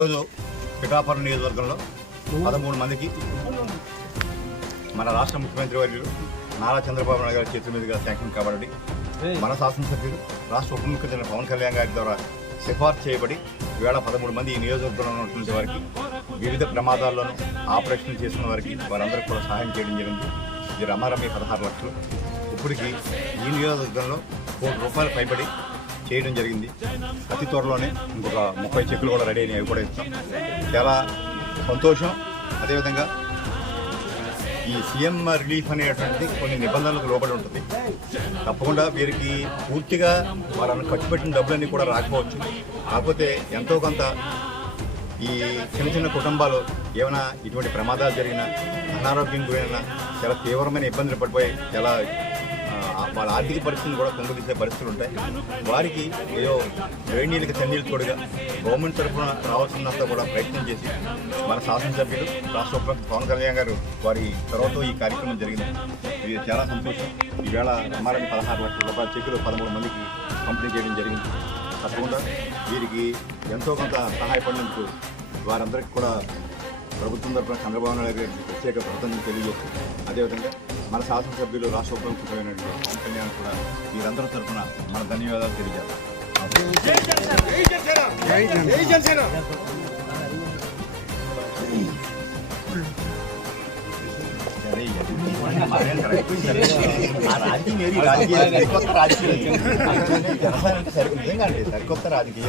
ఈరోజు పిఠాపురం నియోజకవర్గంలో పదమూడు మందికి మన రాష్ట్ర ముఖ్యమంత్రి వర్యులు నారా చంద్రబాబు నాయుడు గారి చేతుల మీదుగా శాంక్షన్ కాబడి మన శాసనసభ్యులు రాష్ట్ర ఉప ముఖ్యమంత్రి పవన్ కళ్యాణ్ గారి ద్వారా సిఫార్సు చేయబడి ఈవేళ పదమూడు మంది ఈ నియోజకవర్గంలో ఉన్నటువంటి వారికి వివిధ ప్రమాదాల్లోనూ ఆపరేషన్లు చేసిన వారికి వారందరికీ కూడా సహాయం చేయడం జరిగింది. ఇది రమారమి పదహారు లక్షలు. ఇప్పటికి ఈ నియోజకవర్గంలో కోటి రూపాయలు పైబడి చేయడం జరిగింది. అతి త్వరలోనే ఇంకొక ముప్పై చెక్కులు కూడా రెడీ అయినాయి. అవి కూడా ఇస్తాం. చాలా సంతోషం. అదేవిధంగా ఈ సీఎం రిలీఫ్ అనేటువంటిది కొన్ని నిబంధనలకు లోబడి ఉంటుంది. తప్పకుండా వీరికి పూర్తిగా వారు ఖర్చు పెట్టిన డబ్బులన్నీ కూడా రాకపోవచ్చు. కాకపోతే ఎంతో కొంత ఈ చిన్న చిన్న కుటుంబాలు ఏమైనా ఇటువంటి ప్రమాదాలు జరిగినా అనారోగ్యం గురైనా చాలా తీవ్రమైన ఇబ్బందులు పడిపోయి చాలా వాళ్ళ ఆర్థిక పరిస్థితిని కూడా పొంగుదీసే పరిస్థితులు ఉంటాయి. వారికి ఏదో వేడి నీళ్ళకి చన్నీళ్ళు తోడుగా గవర్నమెంట్ తరఫున రావాల్సినంత కూడా ప్రయత్నం చేసి మన శాసనసభ్యులు రాష్ట్ర ఉప పవన్ కళ్యాణ్ గారు వారి తర్వాత ఈ కార్యక్రమం జరిగింది. ఇది చాలా సంతోషం. ఈవేళ ఎంఆర్ఎన్ పదహారు లక్షల రూపాయల చెక్కులు పదమూడు మందికి పంపిణీ చేయడం జరిగింది. తప్పకుండా వీరికి ఎంతో కొంత సహాయపడినందుకు వారందరికీ కూడా ప్రభుత్వం తరఫున చంద్రబాబు నాయుడు గారికి ప్రత్యేక కృతజ్ఞతలు తెలియజేస్తుంది అదేవిధంగా మన శాసనసభ్యులు రాష్ట్ర ఉప ముఖ్యమైనటువంటి పవన్ కళ్యాణ్ కూడా మీరందరూ తరఫున మన ధన్యవాదాలు తెలియజేస్తాం రాజకీయం రాజకీయ సరికొత్త రాజకీయం సరికొత్త రాజకీయం